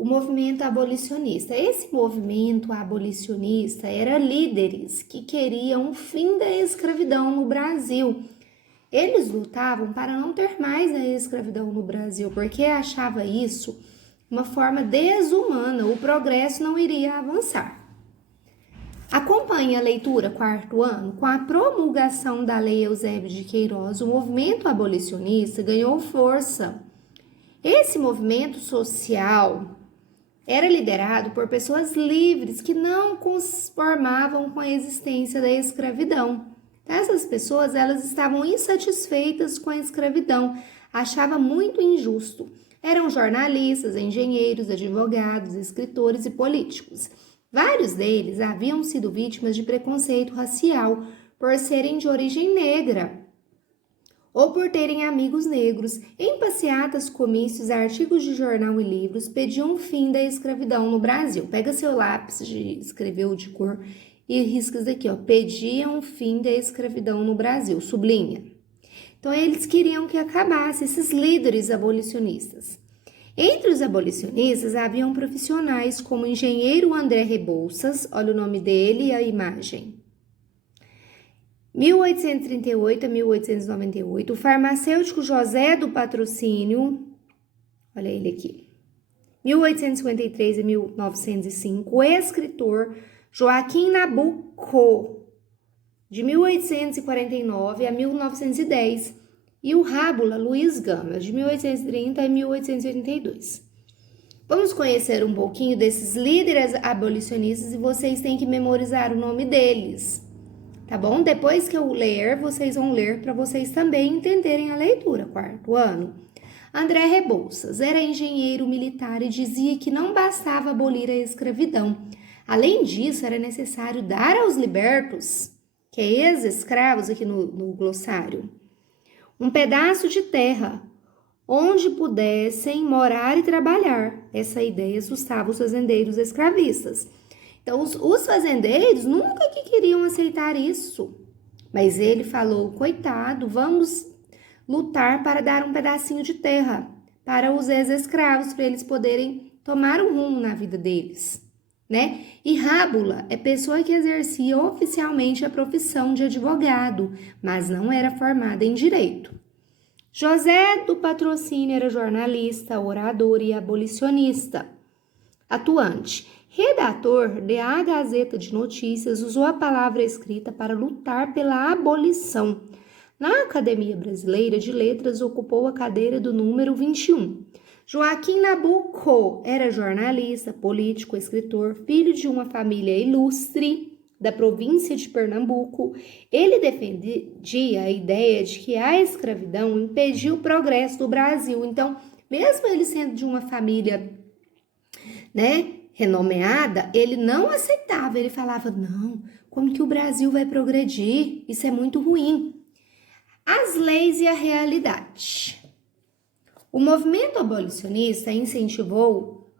o movimento abolicionista. Esse movimento abolicionista era líderes que queriam o fim da escravidão no Brasil. Eles lutavam para não ter mais a escravidão no Brasil, porque achava isso uma forma desumana, o progresso não iria avançar. Acompanhe a leitura quarto ano. Com a promulgação da Lei Eusébio de Queiroz, o movimento abolicionista ganhou força. Esse movimento social era liderado por pessoas livres que não conformavam com a existência da escravidão. Essas pessoas, elas estavam insatisfeitas com a escravidão, achavam muito injusto. Eram jornalistas, engenheiros, advogados, escritores e políticos. Vários deles haviam sido vítimas de preconceito racial por serem de origem negra ou por terem amigos negros. Em passeatas, comícios, artigos de jornal e livros pediam o fim da escravidão no Brasil. Pega seu lápis de escrever o de cor e risca isso aqui, ó. Pediam o fim da escravidão no Brasil, sublinha. Então, eles queriam que acabasse, esses líderes abolicionistas. Entre os abolicionistas, haviam profissionais como o engenheiro André Rebouças, olha o nome dele e a imagem. 1838 a 1898, o farmacêutico José do Patrocínio, olha ele aqui, 1853 a 1905, o escritor Joaquim Nabuco, de 1849 a 1910, e o Rábula Luiz Gama, de 1830 a 1882. Vamos conhecer um pouquinho desses líderes abolicionistas e vocês têm que memorizar o nome deles, tá bom? Depois que eu ler, vocês vão ler para vocês também entenderem a leitura, quarto ano. André Rebouças era engenheiro militar e dizia que não bastava abolir a escravidão. Além disso, era necessário dar aos libertos, que é ex-escravos aqui no glossário, um pedaço de terra onde pudessem morar e trabalhar. Essa ideia assustava os fazendeiros escravistas. Então, os fazendeiros nunca que queriam aceitar isso. Mas ele falou, coitado, vamos lutar para dar um pedacinho de terra para os ex-escravos, para eles poderem tomar um rumo na vida deles, né? E Rábula é pessoa que exercia oficialmente a profissão de advogado, mas não era formada em direito. José do Patrocínio era jornalista, orador e abolicionista. Atuante. Redator da Gazeta de Notícias, usou a palavra escrita para lutar pela abolição. Na Academia Brasileira de Letras, ocupou a cadeira do número 21. Joaquim Nabuco era jornalista, político, escritor, filho de uma família ilustre da província de Pernambuco. Ele defendia a ideia de que a escravidão impediu o progresso do Brasil. Então, mesmo ele sendo de uma família, né, renomeada, ele não aceitava, ele falava, não, como que o Brasil vai progredir? Isso é muito ruim. As leis e a realidade. O movimento abolicionista incentivou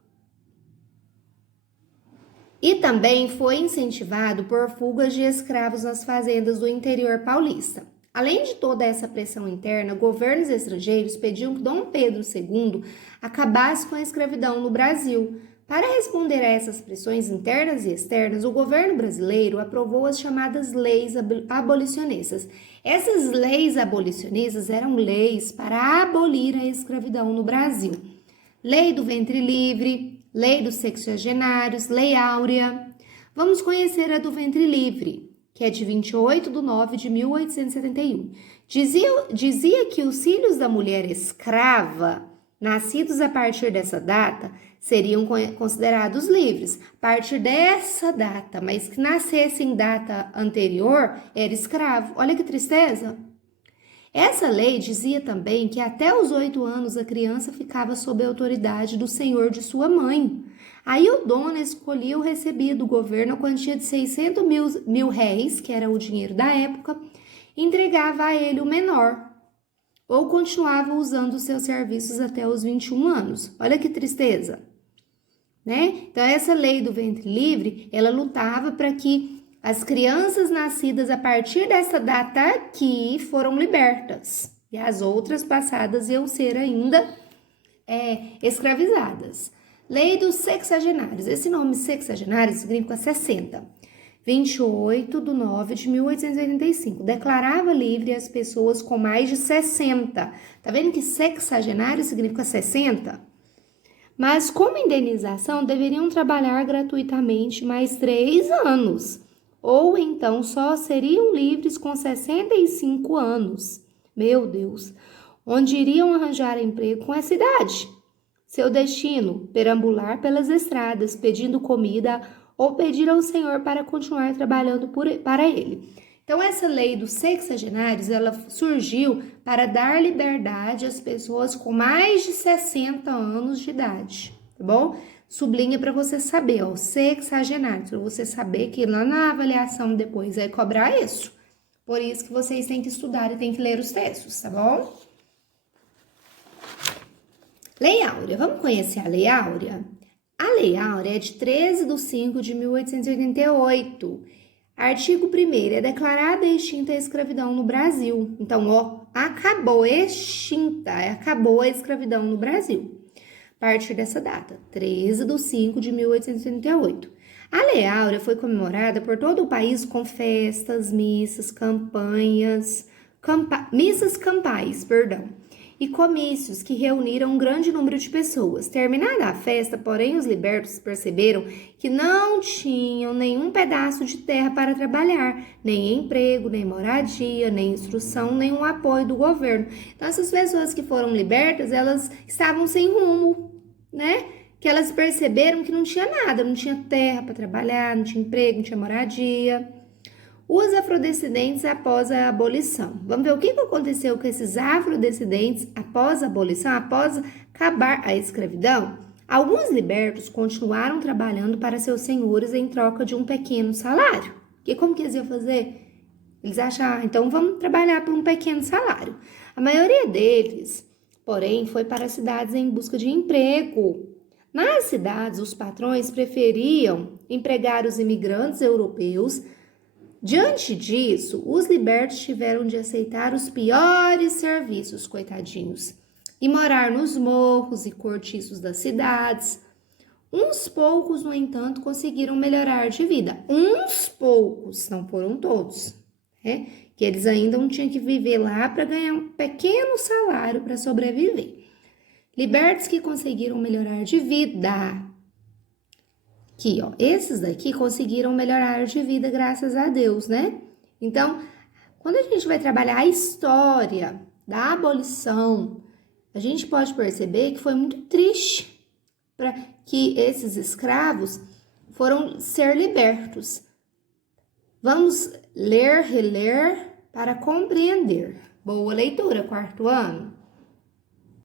e também foi incentivado por fugas de escravos nas fazendas do interior paulista. Além de toda essa pressão interna, governos estrangeiros pediam que Dom Pedro II acabasse com a escravidão no Brasil. Para responder a essas pressões internas e externas, o governo brasileiro aprovou as chamadas leis abolicionistas. Essas leis abolicionistas eram leis para abolir a escravidão no Brasil. Lei do ventre livre, lei dos sexagenários, lei áurea. Vamos conhecer a do ventre livre, que é de 28 de 9 de 1871. Dizia que os filhos da mulher escrava, nascidos a partir dessa data, seriam considerados livres. A partir dessa data, mas que nascesse em data anterior, era escravo. Olha que tristeza! Essa lei dizia também que até os 8 anos a criança ficava sob a autoridade do senhor de sua mãe. Aí o dono escolhia ou recebia do governo a quantia de 600 mil réis, que era o dinheiro da época, e entregava a ele o menor, ou continuava usando os seus serviços até os 21 anos. Olha que tristeza, né? Então, essa lei do ventre livre, ela lutava para que as crianças nascidas a partir dessa data aqui foram libertas, e as outras passadas iam ser ainda escravizadas. Lei dos sexagenários. Esse nome sexagenário significa 60. 28/9/1885. Declarava livre as pessoas com mais de 60. Tá vendo que sexagenário significa 60? Mas como indenização, deveriam trabalhar gratuitamente mais 3 anos. Ou então só seriam livres com 65 anos. Meu Deus! Onde iriam arranjar emprego com essa idade? Seu destino, perambular pelas estradas, pedindo comida ou pedir ao Senhor para continuar trabalhando para Ele. Então, essa lei dos sexagenários, ela surgiu para dar liberdade às pessoas com mais de 60 anos de idade, tá bom? Sublinha para você saber, ó, sexagenários, para você saber que lá na avaliação depois vai cobrar isso. Por isso que vocês têm que estudar e têm que ler os textos, tá bom? Lei Áurea, vamos conhecer a Lei Áurea? A Lei Áurea é de 13/5/1888. Artigo 1º, é declarada extinta a escravidão no Brasil. Então, ó, acabou a escravidão no Brasil. A partir dessa data, 13/5/1888. A Lei Áurea foi comemorada por todo o país com festas, missas campais, e comícios que reuniram um grande número de pessoas. Terminada a festa, porém, os libertos perceberam que não tinham nenhum pedaço de terra para trabalhar, nem emprego, nem moradia, nem instrução, nenhum apoio do governo. Então, essas pessoas que foram libertas, elas estavam sem rumo, né? Que elas perceberam que não tinha nada, não tinha terra para trabalhar, não tinha emprego, não tinha moradia. Os afrodescendentes após a abolição. Vamos ver o que aconteceu com esses afrodescendentes após a abolição, após acabar a escravidão? Alguns libertos continuaram trabalhando para seus senhores em troca de um pequeno salário. E como que eles iam fazer? Eles acharam, então vamos trabalhar por um pequeno salário. A maioria deles, porém, foi para as cidades em busca de emprego. Nas cidades, os patrões preferiam empregar os imigrantes europeus. Diante disso, os libertos tiveram de aceitar os piores serviços, coitadinhos, e morar nos morros e cortiços das cidades. Uns poucos, no entanto, conseguiram melhorar de vida. Uns poucos, não foram todos, né? Que eles ainda não tinham que viver lá para ganhar um pequeno salário para sobreviver. Libertos que conseguiram melhorar de vida. Aqui, ó, esses daqui conseguiram melhorar de vida graças a Deus, né? Então, quando a gente vai trabalhar a história da abolição, a gente pode perceber que foi muito triste para que esses escravos foram ser libertos. Vamos ler, reler para compreender. Boa leitura, 4º ano.